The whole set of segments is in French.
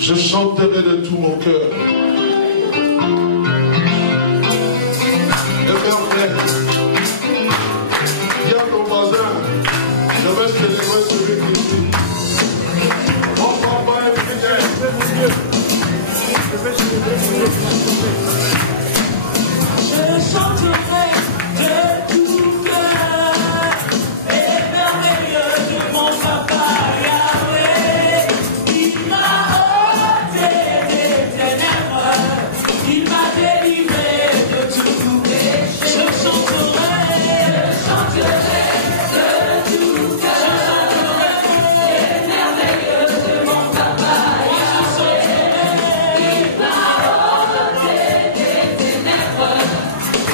Je chanterai de tout mon cœur. Dis à ton voisin, je vais célébrer celui qui vit. Mon papa est fidèle. Je vais célébrer celui qui vit. Je chanterai de tout cœur et merveilleux de mon papa Yahweh. Il m'a ôté des ténèbres, il m'a délivré de tout péché. Je chanterai de tout cœur et merveilleux de mon papa Yahweh. Il m'a ôté des ténèbres,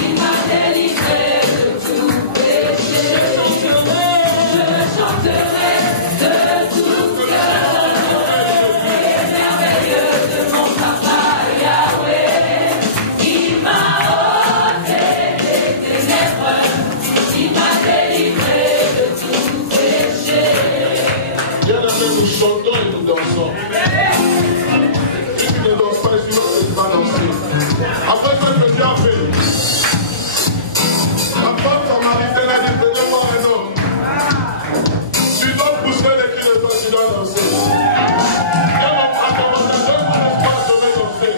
il m'a délivré de tout péché. Je chanterai de tout cœur et merveilleux de mon papa Yahweh. Il m'a ôté des ténèbres, il m'a délivré de tout péché. Bien aimé, nous chantons et nous dansons. Si tu ne danses pas, sinon tu ne vas pas danser. Après ça, que Dieu a fait. La femme samaritaine a dit, venez voir un homme. Tu dois pousser les cris de toi, tu dois danser. Viens mon frère, donne-moi l'espace, je vais danser.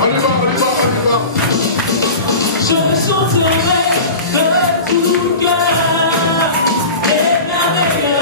On y va, on y va, on y va. Je chanterai de tout cœur et merveilleux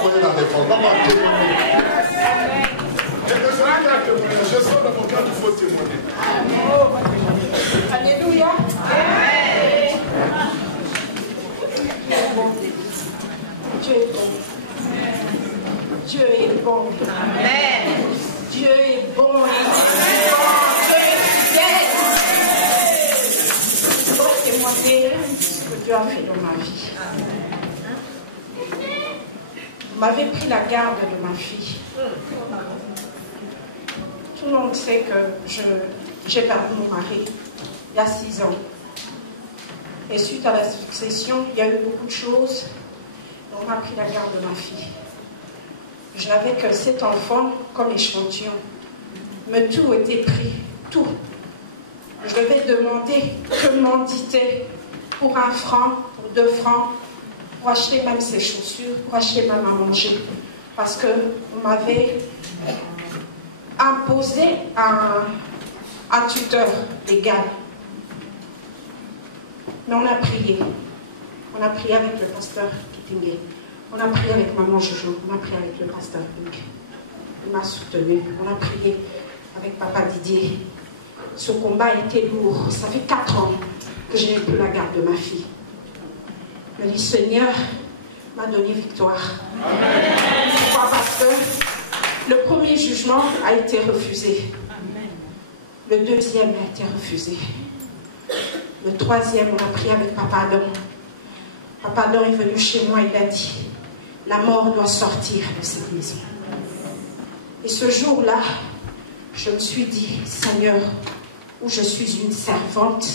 prenez la défense. Va pas témoigner. Je sens dans mon cœur qu'il faut témoigner. Alléluia. Dieu est bon. Dieu est bon. Amen. Dieu est bon. Dieu est fidèle. Je dois témoigner ce que Dieu a fait dans ma vie. Vous m'avez pris la garde de ma fille. Tout le monde sait que j'ai perdu mon mari il y a 6 ans. Et suite à la succession, il y a eu beaucoup de choses. On m'a pris la garde de ma fille. Je n'avais que 7 enfants comme échantillon. Mais tout était pris. Tout. Je devais demander commandité pour 1 franc, pour 2 francs, pour acheter même ses chaussures, pour acheter même à manger. Parce qu'on m'avait imposé un tuteur légal. Mais on a prié. On a prié avec le pasteur Kitingé. On a prié avec maman Jojo. On a prié avec le pasteur Hugues. Il m'a soutenu. On a prié avec papa Didier. Ce combat était lourd. Ça fait 4 ans que je n'ai plus la garde de ma fille. Mais le Seigneur m'a donné victoire. Pourquoi? Parce que le premier jugement a été refusé. Le deuxième a été refusé. Le troisième, on a prié avec Papa Adam. Papa Adam est venu chez moi, il a dit, la mort doit sortir de cette maison. Et ce jour-là, je me suis dit, Seigneur, où je suis une servante.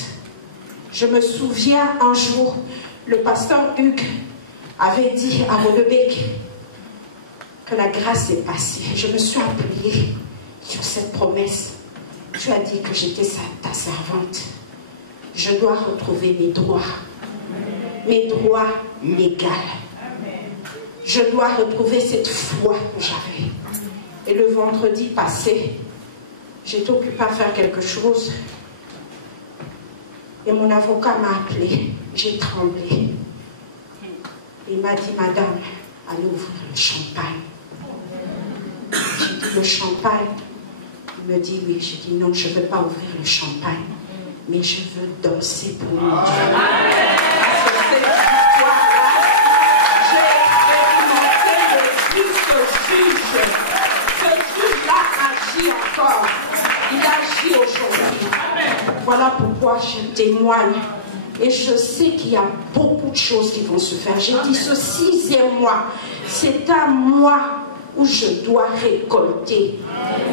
Je me souviens un jour, le pasteur Hugues avait dit à Molebec que la grâce est passée. Je me suis appuyée sur cette promesse. Tu as dit que j'étais ta servante. Je dois retrouver mes droits légaux. Je dois retrouver cette foi que j'avais. Et le vendredi passé, j'étais occupée à faire quelque chose. Et mon avocat m'a appelé. J'ai tremblé. Il m'a dit, madame, allez ouvrir le champagne. J'ai dit, le champagne? Il me dit, oui. J'ai dit, non, je ne veux pas ouvrir le champagne. Mais je veux danser pour mon Dieu. Parce que cette histoire-là, j'ai expérimenté le juge. Ce juge-là agit encore. Il agit aujourd'hui. Voilà pourquoi je témoigne. Et je sais qu'il y a beaucoup de choses qui vont se faire. J'ai dit, ce 6e mois, c'est un mois où je dois récolter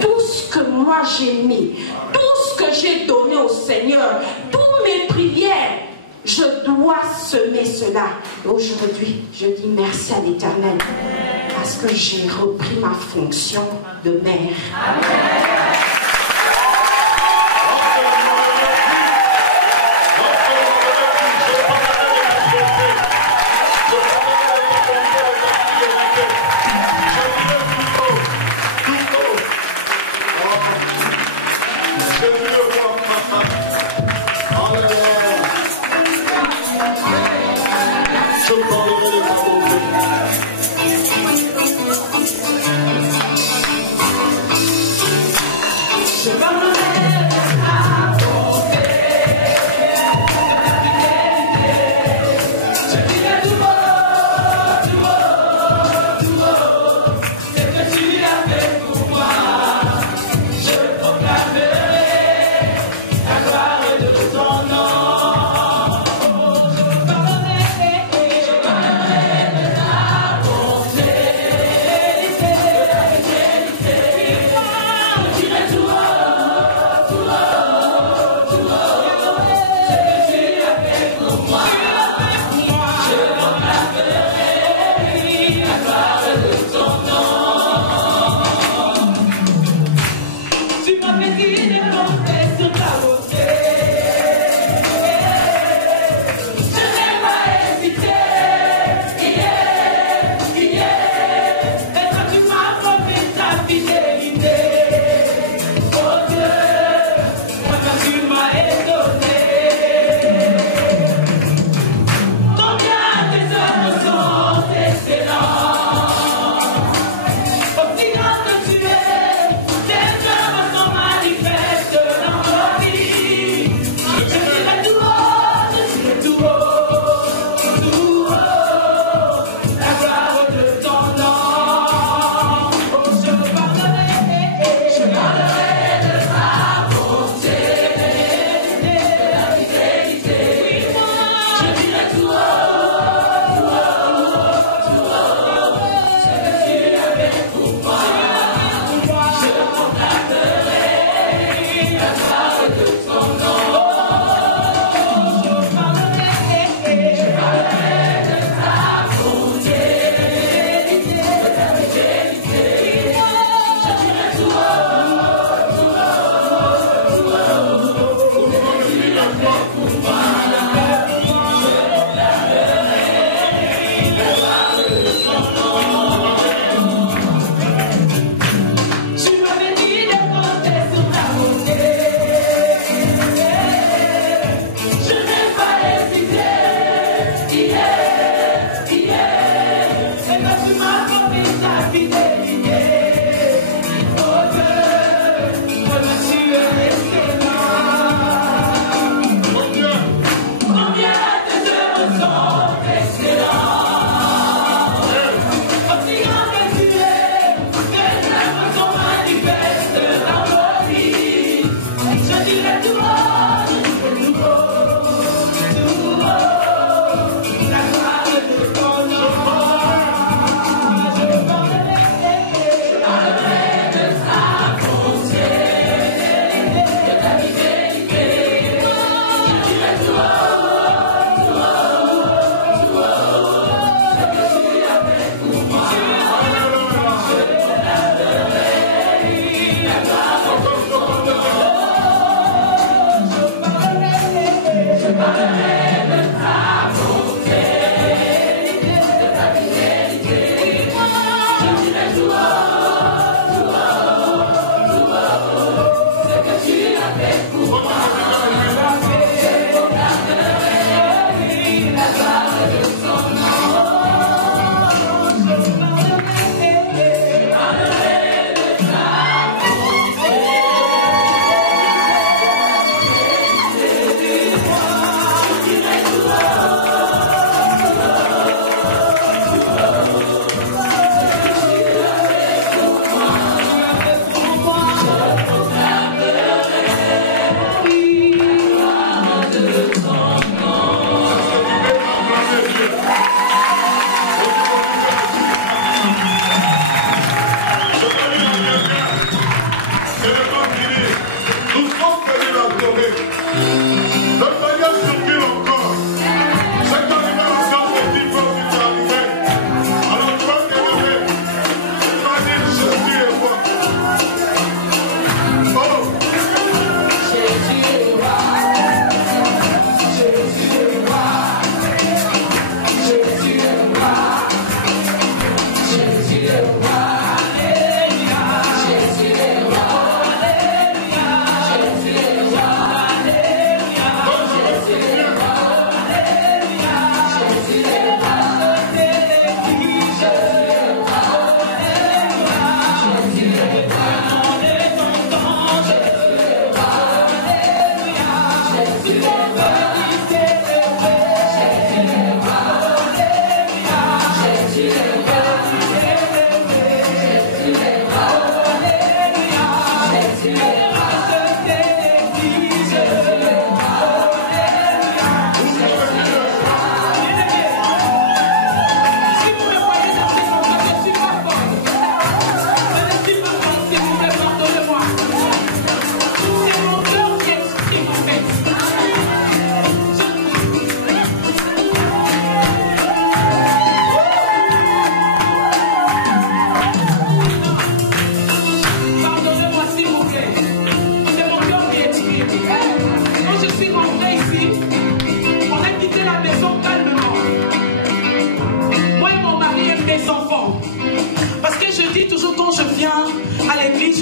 tout ce que moi j'ai mis, tout ce que j'ai donné au Seigneur, toutes mes prières. Je dois semer cela. Et aujourd'hui, je dis merci à l'Éternel parce que j'ai repris ma fonction de mère.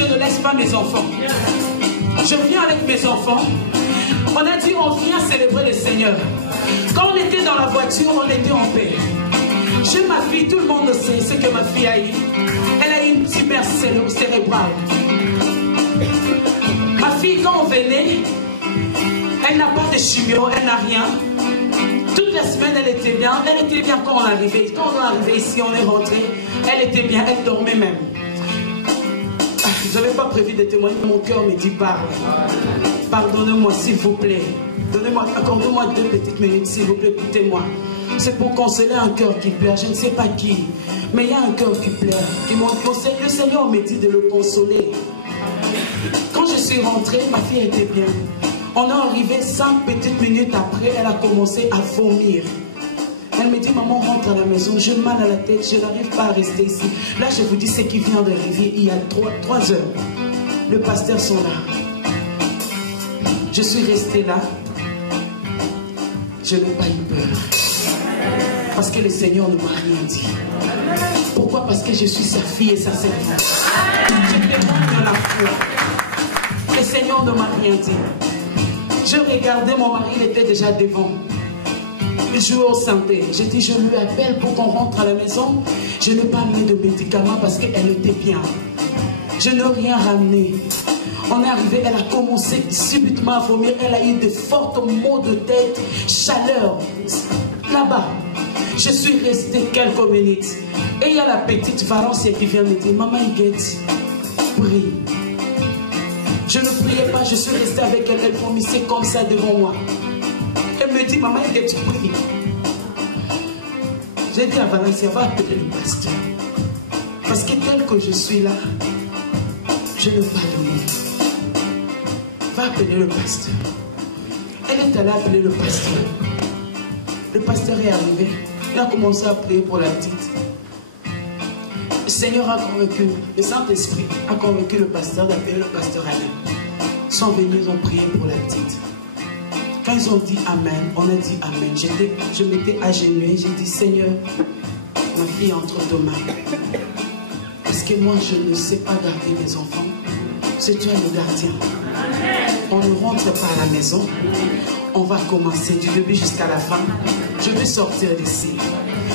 je ne laisse pas mes enfants. Je viens avec mes enfants. On a dit on vient célébrer le Seigneur. Quand on était dans la voiture, on était en paix. J'ai ma fille, tout le monde sait ce que ma fille a eu. Elle a eu une petite mère cérébrale. Ma fille, quand on venait, elle n'a pas de chimio, elle n'a rien. Toute la semaine, elle était bien. Elle était bien quand on arrivait. Quand on est arrivé ici, on est rentré. Elle était bien, elle dormait même. Je n'avais pas prévu de témoigner. Mon cœur me dit parle. Pardonnez-moi, s'il vous plaît. Accordez-moi 2 petites minutes, s'il vous plaît, écoutez-moi. C'est pour consoler un cœur qui pleure. Je ne sais pas qui, mais il y a un cœur qui pleure. Le Seigneur me dit de le consoler. Quand je suis rentrée, ma fille était bien. On est arrivé 5 petites minutes après, elle a commencé à vomir. Elle me dit, maman, rentre à la maison, j'ai mal à la tête, je n'arrive pas à rester ici. Là, je vous dis ce qui vient d'arriver il y a 3 heures. Le pasteur sont là. Je suis restée là. Je n'ai pas eu peur. Parce que le Seigneur ne m'a rien dit. Pourquoi? Parce que je suis sa fille et sa servante. Je demande dans la foi. Le Seigneur ne m'a rien dit. Je regardais, mon mari, il était déjà devant. Il jouait au synthé. J'ai dit, je lui appelle pour qu'on rentre à la maison. Je n'ai pas amené de médicaments parce qu'elle était bien. Je n'ai rien ramené. On est arrivé, elle a commencé subitement à vomir. Elle a eu de forts maux de tête, chaleur. Là-bas, je suis restée quelques minutes. Et il y a la petite Valencia qui vient me dire, Maman Iguette, prie. Je ne priais pas, je suis restée avec elle. Elle vomissait comme ça devant moi. Elle me dit, Maman Iguette, prie. J'ai dit à Valencia, va appeler le pasteur. Parce que tel que je suis là, je ne vais pas dormir. Va appeler le pasteur. Elle est allée appeler le pasteur. Le pasteur est arrivé. Il a commencé à prier pour la petite. Le Seigneur a convaincu, le Saint-Esprit a convaincu le pasteur d'appeler le pasteur Alain. Ils sont venus, ils ont prié pour la petite. Quand ils ont dit Amen, on a dit Amen. Je m'étais agenouillée, j'ai dit Seigneur, ma fille est entre tes mains. Parce que moi, je ne sais pas garder mes enfants. C'est toi le gardien. On ne rentre pas à la maison. On va commencer du début jusqu'à la fin. Je vais sortir d'ici.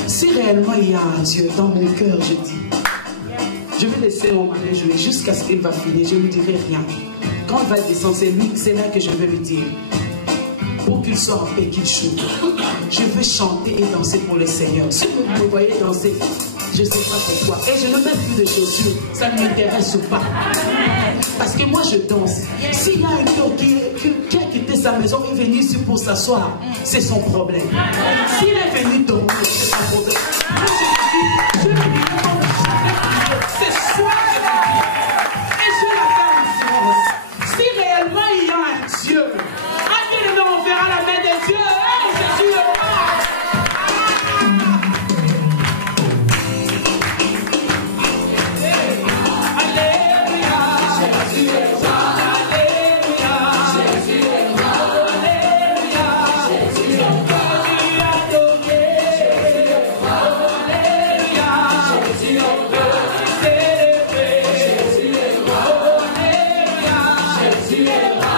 Si réellement il y a un Dieu dans mon cœur, je dis, je vais laisser mon mari jouer jusqu'à ce qu'il va finir. Je ne lui dirai rien. Quand il va descendre, c'est là que je vais lui dire. Pour qu'il soit en paix, qu'il joue. Je veux chanter et danser pour le Seigneur. Si vous me voyez danser, je ne sais pas pourquoi. Et je ne mets plus de chaussures. Ça ne m'intéresse pas. Parce que moi, je danse. S'il y a un cœur qui a quitté sa maison et est venu ici pour s'asseoir, c'est son problème. S'il est venu dormir, c'est son problème. Moi, je me dis, c'est soit je me dis. Et je la garde en silence. Si réellement il y a un Dieu, on verra la main de Dieu. Hey, Jésus est roi. Alléluia. Jésus est roi. Alléluia. Jésus est roi. Alléluia. Jésus est roi. Adoré. Jésus est roi. Alléluia. Jésus est roi. Célébré. Jésus est roi. Alléluia. Jésus est roi.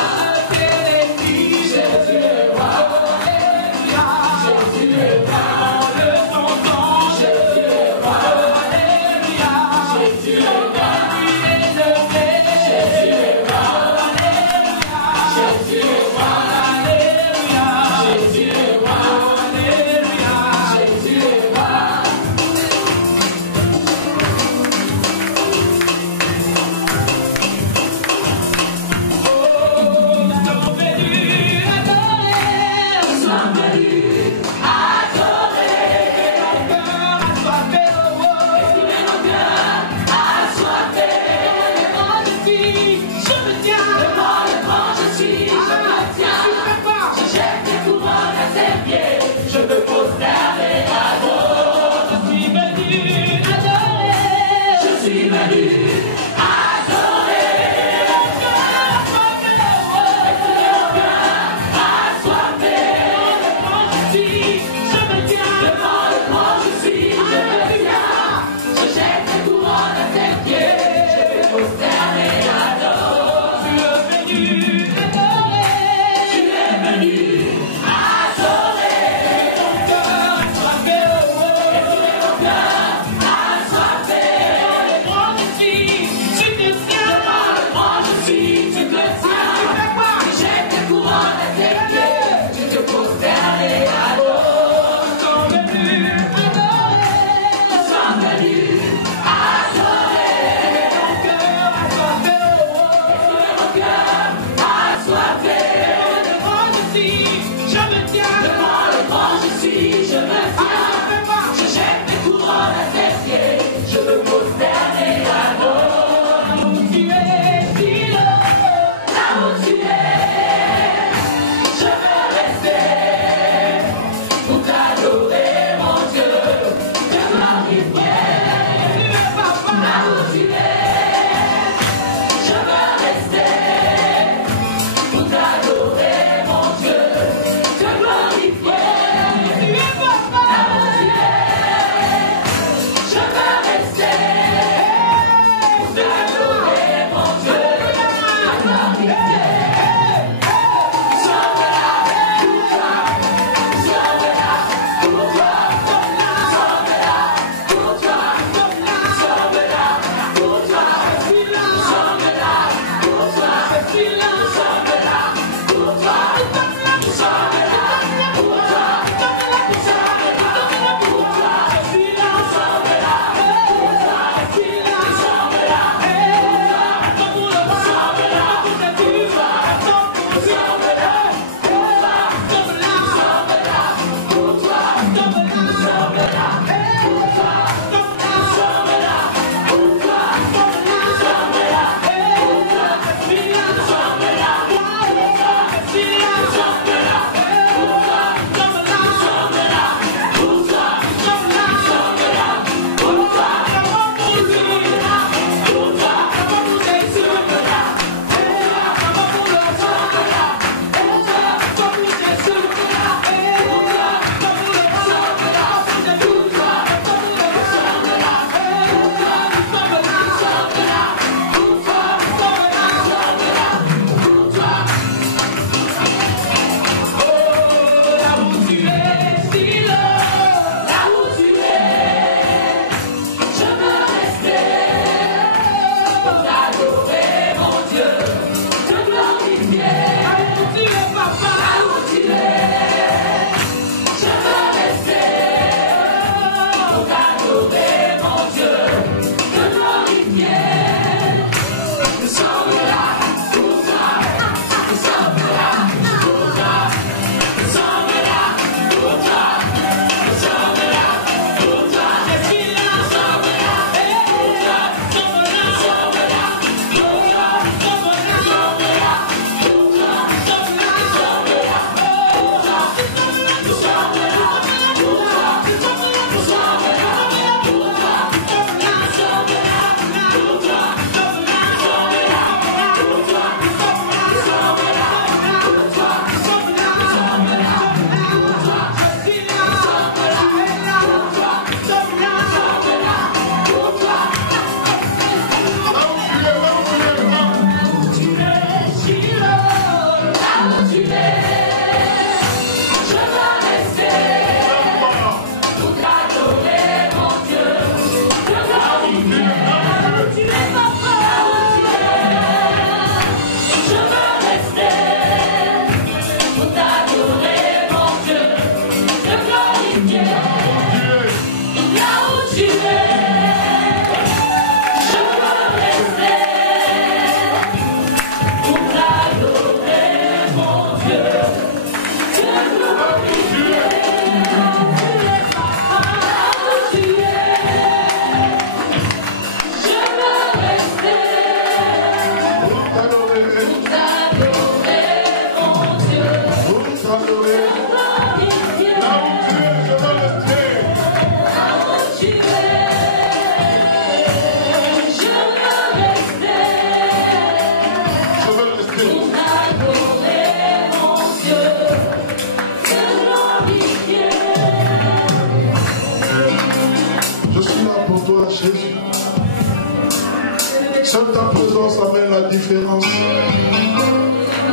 Seule ta présence amène la différence.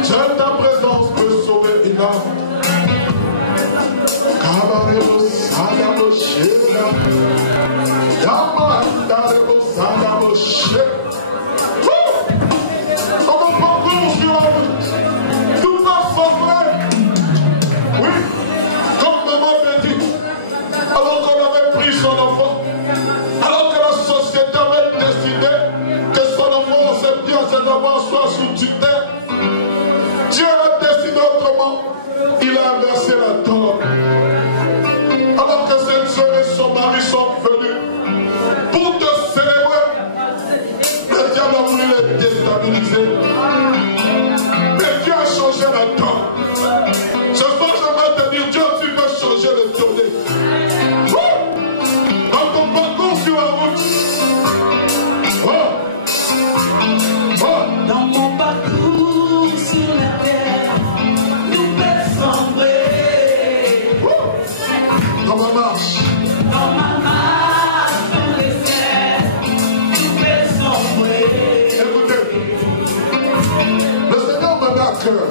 Seule ta présence peut sauver une âme. On va parcourir sur la route. Tout va former. Oui, comme maman m'a dit, alors qu'on avait pris son enfant, alors que la société avait décidé que son enfant, c'est bien, ses enfants soient sous tutelle, Dieu a décidé autrement. Il a inversé la donne. Alors que cette soeur et son mari sont venus pour te célébrer, le diable a voulu les déstabiliser. Mais Dieu a changé la donne. Ce soir, j'aimerais te dire, Dieu, tu veux changer le tourné. Dans ton parcours sur la route. Dans mon parcours sur la terre, nous peut sombrer. Dans ma marche. Dans ma marche, dans les airs, nous peut sombrer. Écoutez, le Seigneur me met à cœur.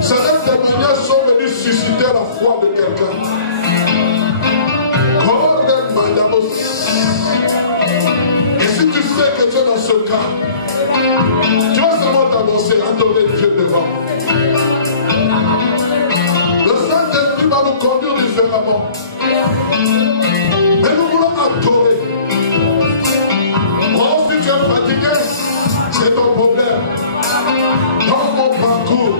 Ces témoignages sont venus susciter la foi de quelqu'un. Et si tu sais que tu es dans ce cas, tu vas seulement t'avancer, adorer Dieu devant. Le Saint-Esprit va nous conduire différemment. Mais nous voulons adorer. Oh, si tu es fatigué, c'est ton problème. Dans mon parcours,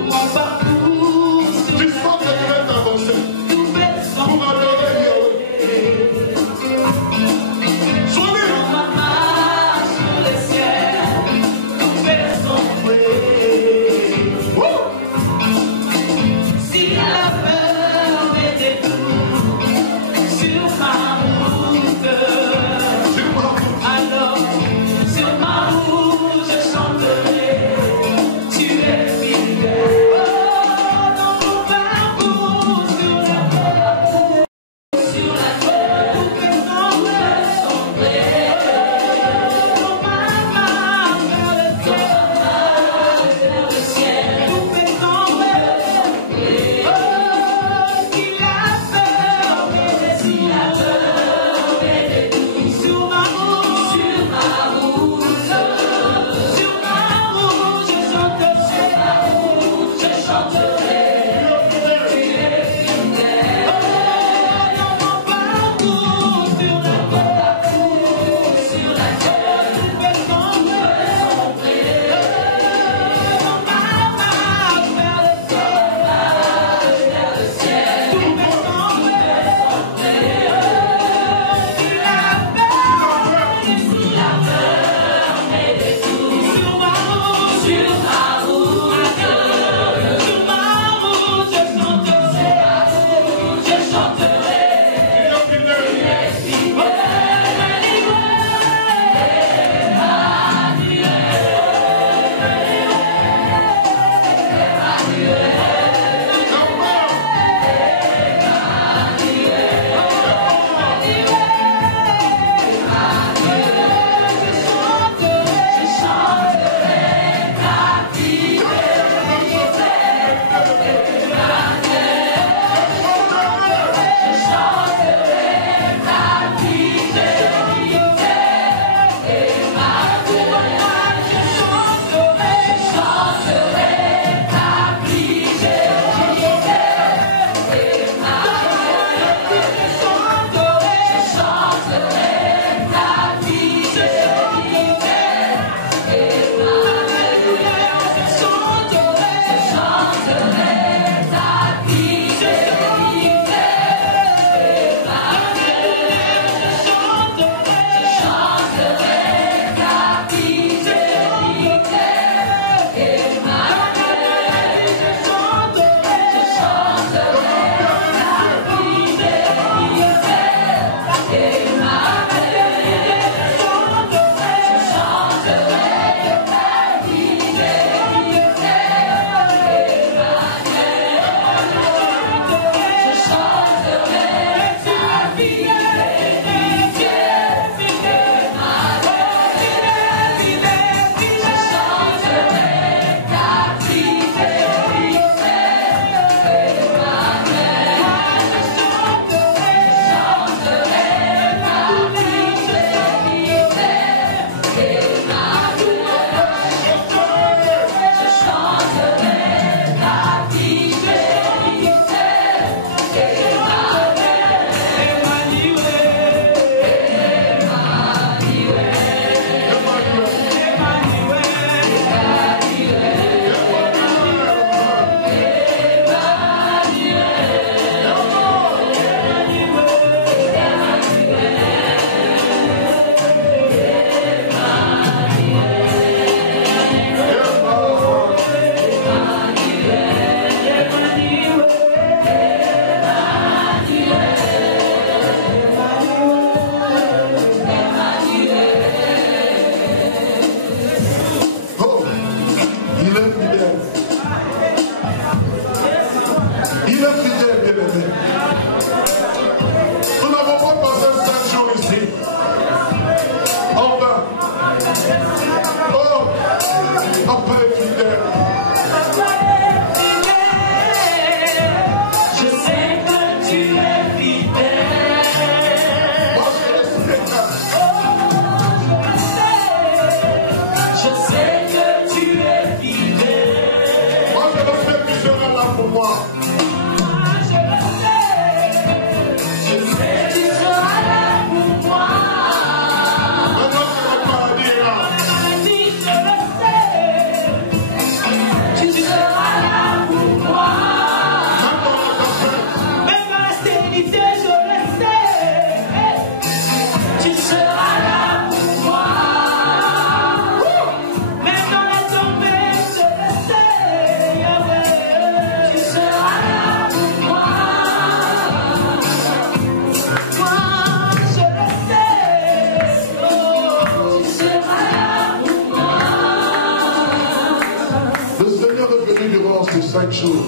jour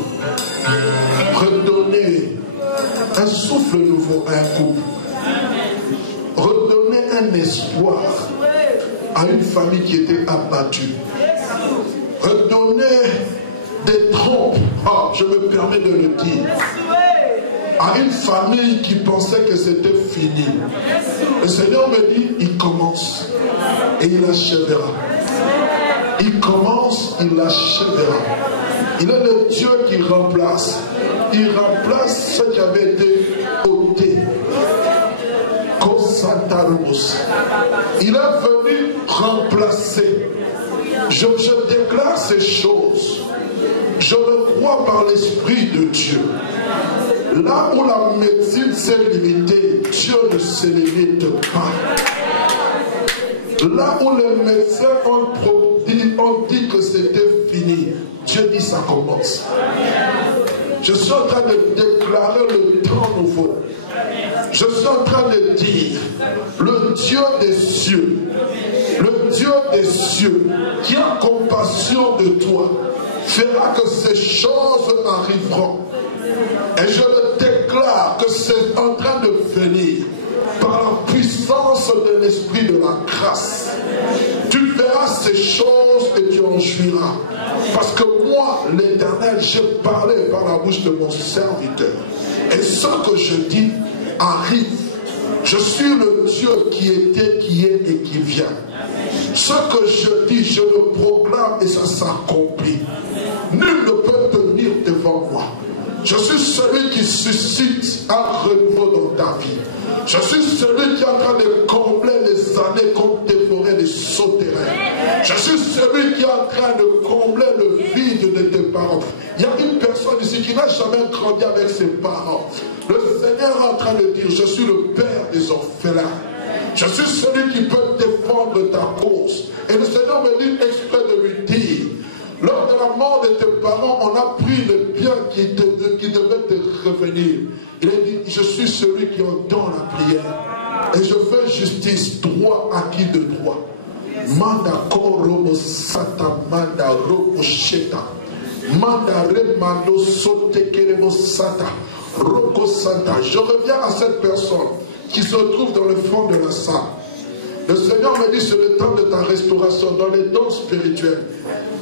redonner un souffle nouveau à un couple. Redonner un espoir à une famille qui était abattue. Redonner des trompes, je me permets de le dire, à une famille qui pensait que c'était fini. Le Seigneur me dit, il commence et il achèvera. Il commence, il achèvera. Il est le Dieu qui remplace. Il remplace ce qui avait été ôté. Il est venu remplacer. Je déclare ces choses. Je le crois par l'Esprit de Dieu. Là où la médecine s'est limitée, Dieu ne se limite pas. Là où les médecins ont dit que c'était fini, Dieu dit ça commence. Je suis en train de déclarer le temps nouveau. Je suis en train de dire, le Dieu des cieux, qui a compassion de toi, fera que ces choses arriveront. Et je le déclare que c'est en train de venir par la puissance de l'Esprit de la grâce. Tu verras ces choses et tu en jouiras. Parce que moi, l'Éternel, j'ai parlé par la bouche de mon serviteur. Et ce que je dis arrive. Je suis le Dieu qui était, qui est et qui vient. Ce que je dis, je le proclame et ça s'accomplit. Nul ne peut tenir devant moi. Je suis celui qui suscite un renouveau dans ta vie. Je suis celui qui est en train de combler les années qu'ont dévoré les souterrains. Je suis celui qui est en train de combler le vide de tes parents. Il y a une personne ici qui n'a jamais grandi avec ses parents. Le Seigneur est en train de dire, je suis le Père des orphelins. Je suis celui qui peut défendre ta cause. Et le Seigneur me dit exprès de lui dire, lors de la mort de tes parents, on a pris le bien qui devait te revenir. Il a dit, je suis celui qui entend la prière. Et je fais justice, droit acquis de droit. Manda koromo sata manda roko sheta. Manda remando sote keremo sata. Roko sata. Je reviens à cette personne qui se trouve dans le fond de la salle. Le Seigneur me dit, c'est le temps de ta restauration dans les dons spirituels.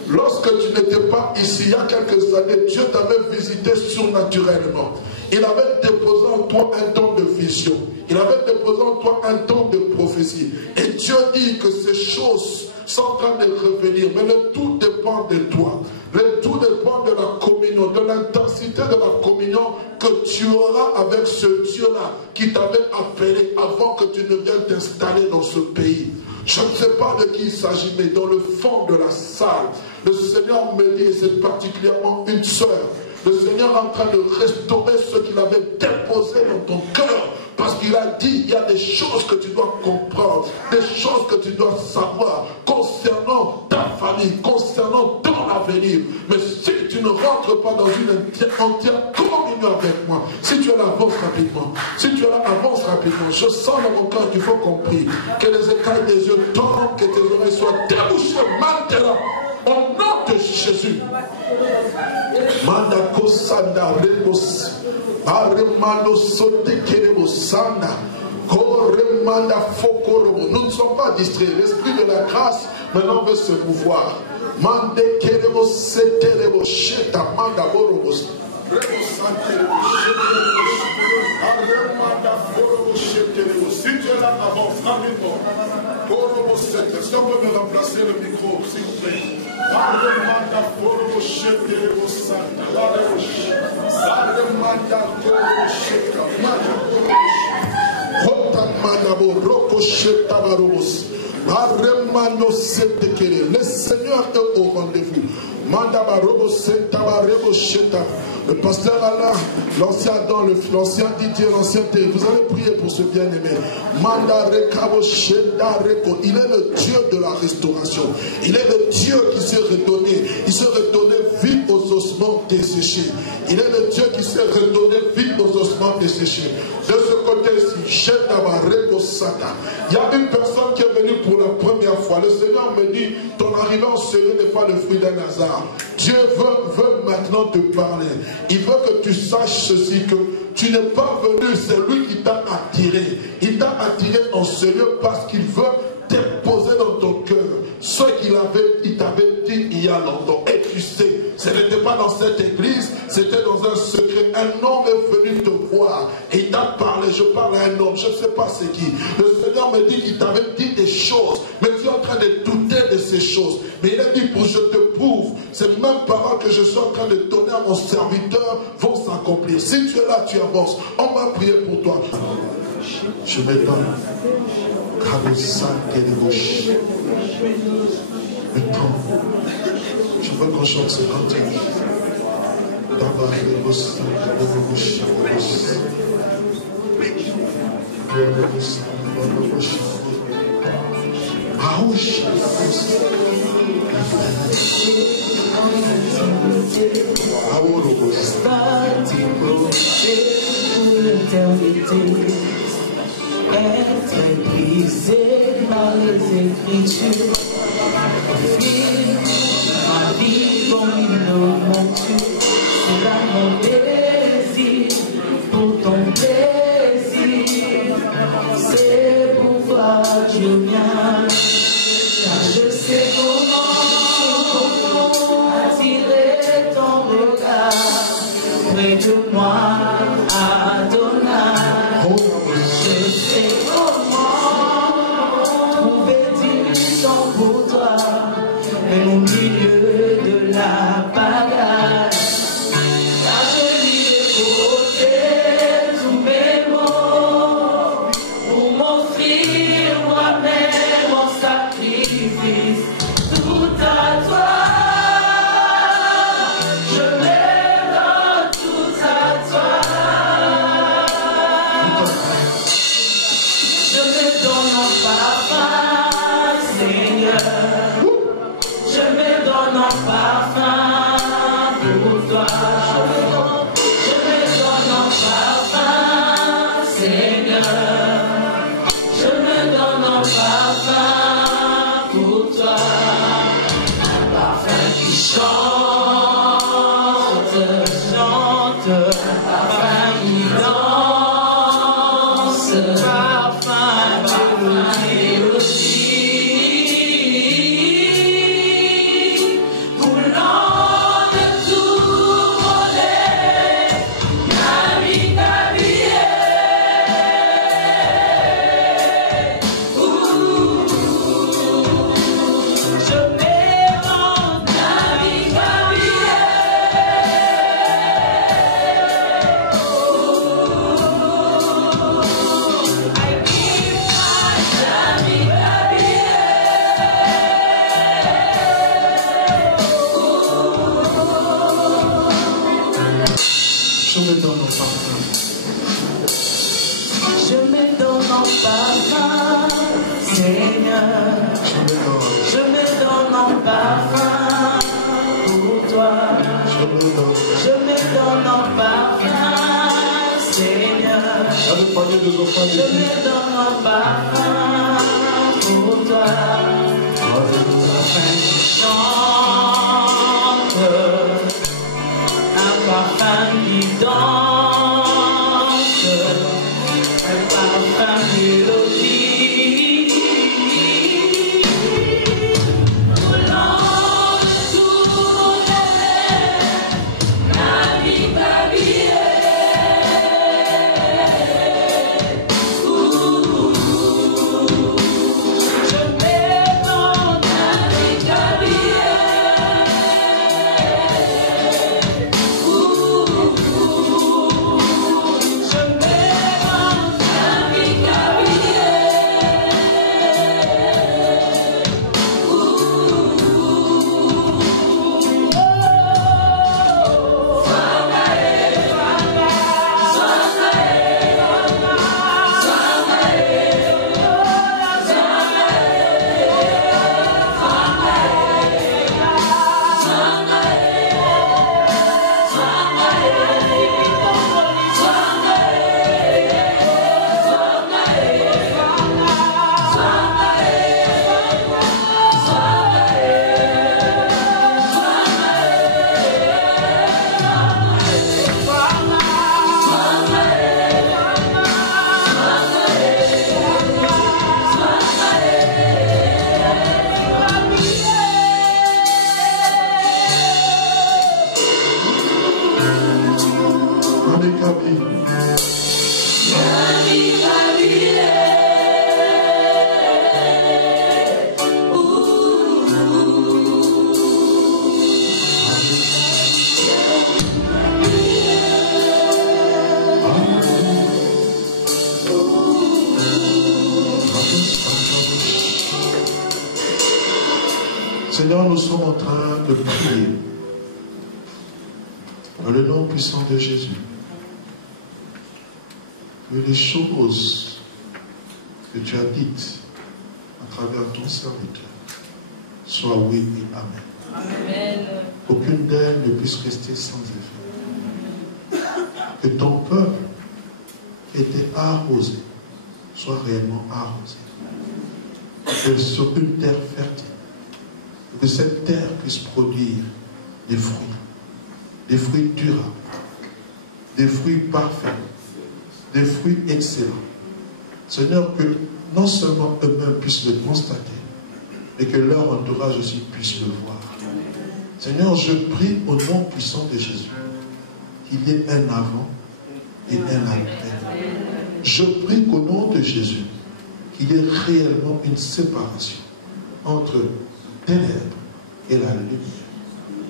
Lorsque tu n'étais pas ici, il y a quelques années, Dieu t'avait visité surnaturellement. Il avait déposé en toi un don de vision. Il avait déposé en toi un don de prophétie. Et Dieu dit que ces choses sont en train de revenir. Mais le tout dépend de toi. Le tout dépend de la communion, de l'intensité de la communion que tu auras avec ce Dieu-là qui t'avait appelé avant que tu ne viennes t'installer dans ce pays. Je ne sais pas de qui il s'agit, mais dans le fond de la salle, le Seigneur me dit, et c'est particulièrement une sœur, le Seigneur est en train de restaurer ce qu'il avait déposé dans ton cœur. Parce qu'il a dit, il y a des choses que tu dois comprendre, des choses que tu dois savoir concernant ta famille, concernant ton avenir. Mais si tu ne rentres pas dans une entière communion avec moi, si tu es là, avance rapidement. Si tu es là, avance rapidement. Je sens dans mon cœur qu'il faut qu'on prie, que les écailles des yeux tombent, que tes oreilles soient débouchées maintenant. Au nom de Jésus. Mandako sanda rekos. Aremando sote kerebo sanda. Koremanda fokorobo. Nous ne sommes pas distraits. L'esprit de la grâce maintenant veut se mouvoir. Mande kerebo seterebo sheta manda borobos. Si tu es là avant, rapidement. Est-ce qu'on peut me remplacer le micro, s'il vous plaît? Le Seigneur est au rendez-vous. Le pasteur Allah, l'ancien Adam, l'ancien Didier, l'ancien Thé, vous allez prier pour ce bien-aimé. Il est le Dieu de la restauration. Il est le Dieu qui s'est redonné. Il s'est redonné vie aux ossements desséchés. Il est le Dieu qui s'est c'est redonner vie aux ossements desséchés. De ce côté-ci, il y a une personne qui est venue pour la première fois. Le Seigneur me dit, ton arrivée en Seigneur n'est pas le fruit d'un hasard. Dieu veut maintenant te parler. Il veut que tu saches ceci, que tu n'es pas venu, c'est lui qui t'a attiré. Il t'a attiré en Seigneur parce qu'il veut déposer dans ton cœur ce qu'il t'avait dit il y a longtemps. Et tu sais, ce n'était pas dans cette église, c'était dans un secret. Un homme est venu te voir et il t'a parlé. Je parle à un homme, je ne sais pas c'est qui. Le Seigneur me dit qu'il t'avait dit des choses, mais tu es en train de douter de ces choses. Mais il a dit, pour je te prouve, ces mêmes paroles que je suis en train de donner à mon serviteur vont s'accomplir. Si tu es là, tu avances. On va prier pour toi. Je me donne. Maintenant, je veux qu'on chante ce cantique. Être brisé par les Écritures, ma vie comme une monture, c'est là mon désir, pour ton plaisir, c'est pour toi Dieu viens, car je sais comment attirer ton regard près de moi, Adonai. Je sais comment trouver du temps pour toi, même au milieu de la bagarre. Car je lis de côté tous mes mots pour m'offrir moi-même en sacrifice. Tout à toi, je me donne tout à toi. Je me donne un parfum pour toi. Parfum qui chante, un parfum qui danse, un parfum mélodie. Roulant sous la vie babillée. Je mets dans la vie babillée. Seigneur, nous sommes en train de prier dans le nom puissant de Jésus. Que les choses que tu as dites à travers ton serviteur soient oui et amen. Amen. Aucune d'elles ne puisse rester sans effet. Que ton peuple qui était arrosé soit réellement arrosé. Que sur une terre fertile, que cette terre puisse produire des fruits durables, des fruits parfaits, des fruits excellents. Seigneur, que non seulement eux-mêmes puissent le constater, mais que leur entourage aussi puisse le voir. Seigneur, je prie au nom puissant de Jésus qu'il y ait un avant et un après. Je prie qu'au nom de Jésus, qu'il y ait réellement une séparation entre ténèbres et la lumière.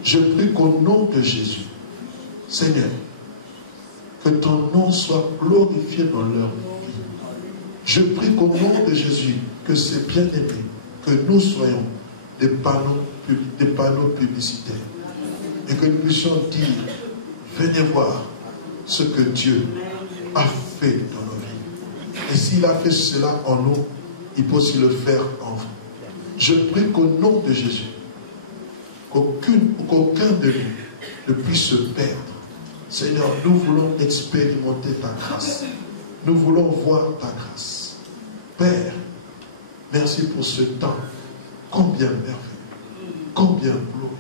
Je prie qu'au nom de Jésus, Seigneur, que ton nom soit glorifié dans leur vie. Je prie qu'au nom de Jésus, que c'est bien aimé, que nous soyons des panneaux publicitaires et que nous puissions dire, venez voir ce que Dieu a fait dans nos vies. Et s'il a fait cela en nous, il peut aussi le faire en vous. Je prie qu'au nom de Jésus, qu'aucun de nous ne puisse se perdre. Seigneur, nous voulons expérimenter ta grâce. Nous voulons voir ta grâce. Père, merci pour ce temps. Combien merveilleux, combien glorieux,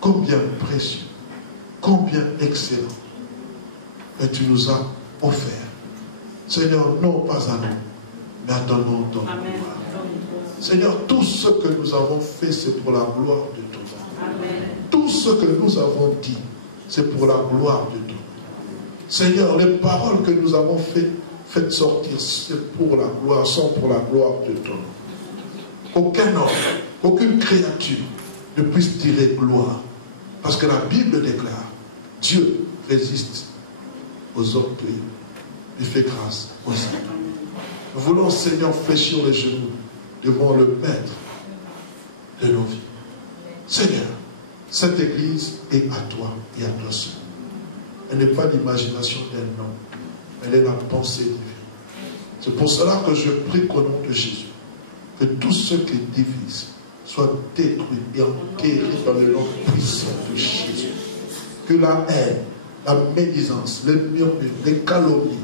combien précieux, combien excellent que tu nous as offert. Seigneur, non pas à nous, mais à ton nom, ton gloire. Seigneur, tout ce que nous avons fait, c'est pour la gloire de ton nom. Tout ce que nous avons dit, c'est pour la gloire de ton nom. Seigneur, les paroles que nous avons faites sortir, c'est pour la gloire, sont pour la gloire de ton nom. Aucun homme, aucune créature ne puisse tirer gloire. Parce que la Bible déclare, Dieu résiste aux orgueilleux. Il fait grâce aux humbles. Nous voulons, Seigneur, fléchir les genoux devant le Maître de nos vies. Seigneur, cette Église est à toi et à toi seul. Elle n'est pas l'imagination d'un homme, elle est la pensée divine. C'est pour cela que je prie qu'au nom de Jésus, que tout ce qui divise soit détruit et enterré dans le nom puissant de Jésus. Que la haine, la médisance, les murmures, les calomnies,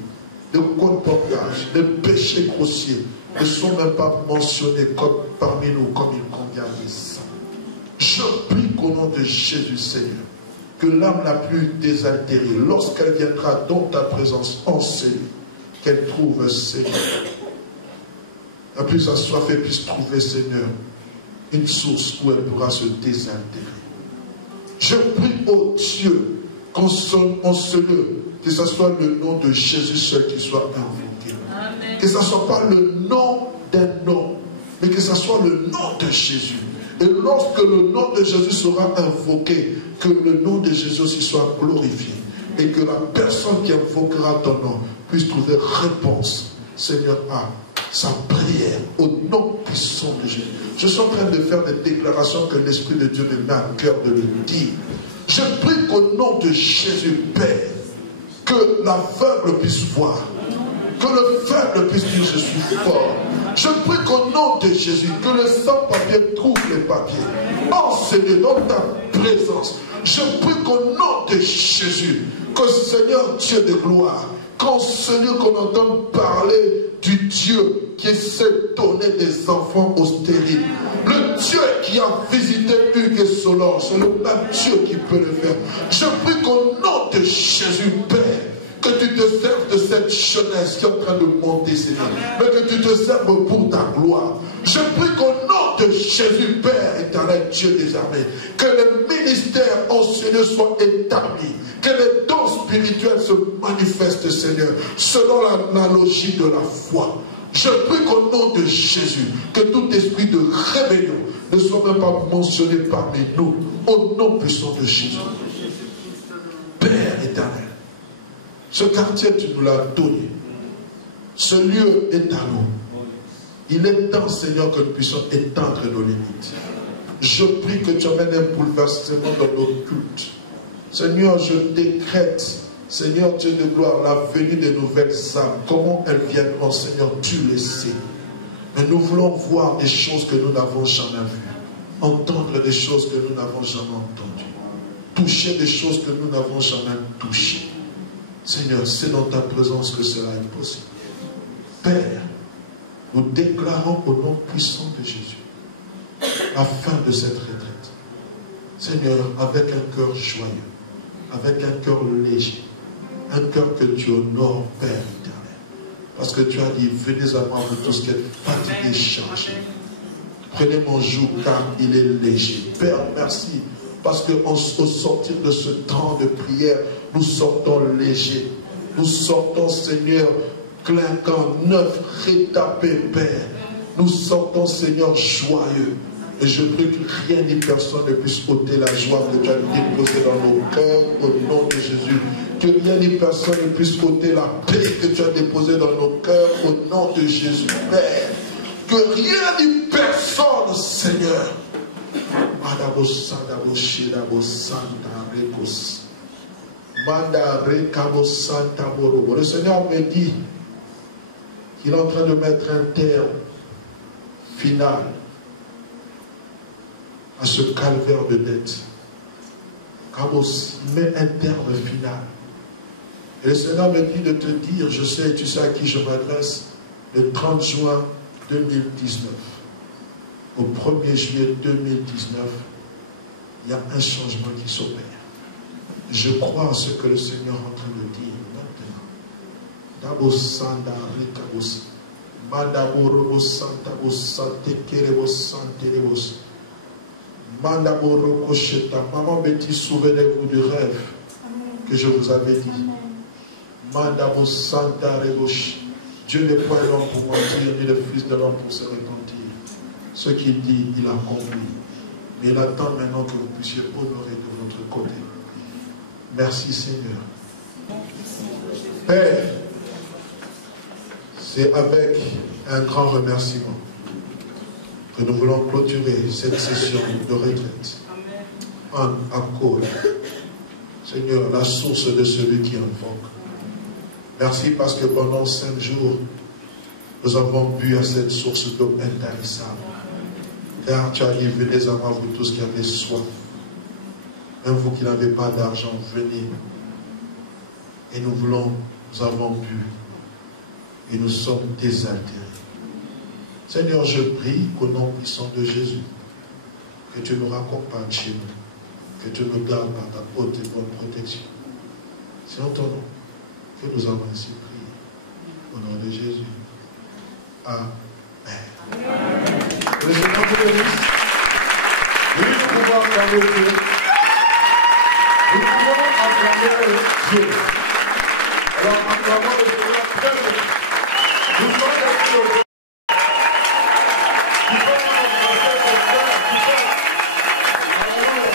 les colportages, les péchés grossiers ne sont même pas mentionnés comme parmi nous, comme il convient à des saints. Je prie qu'au nom de Jésus, Seigneur, que l'âme la plus désaltérée, lorsqu'elle viendra dans ta présence enseignée, qu'elle trouve, Seigneur, la plus assoiffée puisse trouver, Seigneur, une source où elle pourra se désaltérer. Je prie au Dieu qu'en ce lieu, que ce soit le nom de Jésus seul qui soit invoqué. Amen. Que ce ne soit pas le nom d'un nom, mais que ce soit le nom de Jésus. Et lorsque le nom de Jésus sera invoqué, que le nom de Jésus aussi soit glorifié. Et que la personne qui invoquera ton nom puisse trouver réponse, Seigneur, à sa prière au nom puissant de Jésus. Je suis en train de faire des déclarations que l'Esprit de Dieu me met à cœur de le dire. Je prie qu'au nom de Jésus, Père, que l'aveugle puisse voir, que le faible puisse dire je suis fort. Je prie qu'au nom de Jésus, que le sans-papier trouve les papiers. Enseigne dans ta présence. Je prie qu'au nom de Jésus, que Seigneur Dieu de gloire, quand celui qu'on entend parler du Dieu qui sait donner des enfants aux stériles, le Dieu qui a visité Hugues et Solange, c'est le même Dieu qui peut le faire. Je prie qu'au nom de Jésus, Père, que tu te serves de cette jeunesse qui est en train de monter, Seigneur, mais que tu te serves pour ta gloire. Je prie qu'au nom de Jésus, Père éternel, Dieu des armées, que le ministère enseignés soit établi, que les dons spirituels se manifestent, Seigneur, selon l'analogie de la foi. Je prie qu'au nom de Jésus, que tout esprit de rébellion ne soit même pas mentionné parmi nous, au nom puissant de Jésus. Père éternel, ce quartier, tu nous l'as donné. Ce lieu est à nous. Il est temps, Seigneur, que nous puissions étendre nos limites. Je prie que tu amènes un bouleversement dans nos cultes. Seigneur, je décrète, Seigneur Dieu de gloire, la venue des nouvelles âmes. Comment elles viendront, Seigneur, tu le sais. Mais nous voulons voir des choses que nous n'avons jamais vues. Entendre des choses que nous n'avons jamais entendues. Toucher des choses que nous n'avons jamais touchées. Seigneur, c'est dans ta présence que cela est possible. Père, nous déclarons au nom puissant de Jésus la fin de cette retraite. Seigneur, avec un cœur joyeux, avec un cœur léger, un cœur que tu honores, Père éternel. Parce que tu as dit, venez à moi vous tous qui êtes fatigués, chargés. Prenez mon joug car il est léger. Père, merci. Parce qu'au sortir de ce temps de prière, nous sortons légers. Nous sortons, Seigneur, clinquant, neuf, rétapé, Père. Nous sortons, Seigneur, joyeux. Et je prie que rien ni personne ne puisse ôter la joie que tu as déposée dans nos cœurs au nom de Jésus. Que rien ni personne ne puisse ôter la paix que tu as déposée dans nos cœurs au nom de Jésus, Père. Que rien ni personne, Seigneur. Le Seigneur me dit qu'il est en train de mettre un terme final à ce calvaire de dette. Il met un terme final. Et le Seigneur me dit de te dire, je sais, tu sais à qui je m'adresse, le 30 juin 2019, au 1er juillet 2019, il y a un changement qui s'opère. Je crois à ce que le Seigneur est en train de dire maintenant. Maman Betty, souvenez-vous du rêve que je vous avais dit. Dieu n'est pas l'homme pour mentir, ni le fils de l'homme pour se repentir. Ce qu'il dit, il a compris. Mais il attend maintenant que vous puissiez honorer de votre côté. Merci Seigneur. Père, c'est avec un grand remerciement que nous voulons clôturer cette session de retraite. En accord, Seigneur, la source de celui qui invoque. Merci parce que pendant 5 jours, nous avons bu à cette source d'eau intarissable. Car tu as dit, venez à moi, vous tous qui avez soif. Même vous qui n'avez pas d'argent, venez. Et nous avons bu. Et nous sommes désaltérés. Seigneur, je prie qu'au nom puissant de Jésus, que tu nous raccompagnes chez nous, que tu nous gardes par ta haute et bonne protection. C'est en ton nom que nous avons ainsi prié. Au nom de Jésus. Amen. Le Seigneur vous bénisse. Lui pouvoir acclamer Dieu. Nous pouvons acclamer Dieu. Alors, acclamons le Seigneur très bien. Nous sommes ici au Dieu. Nous sommes en train de faire du cœur. Alléluia.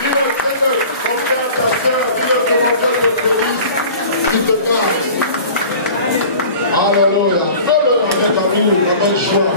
Dis au Seigneur, ton frère, ta soeur, dis au frère de police, qui te garde. Alléluia. Fais-le avec amour, avec joie.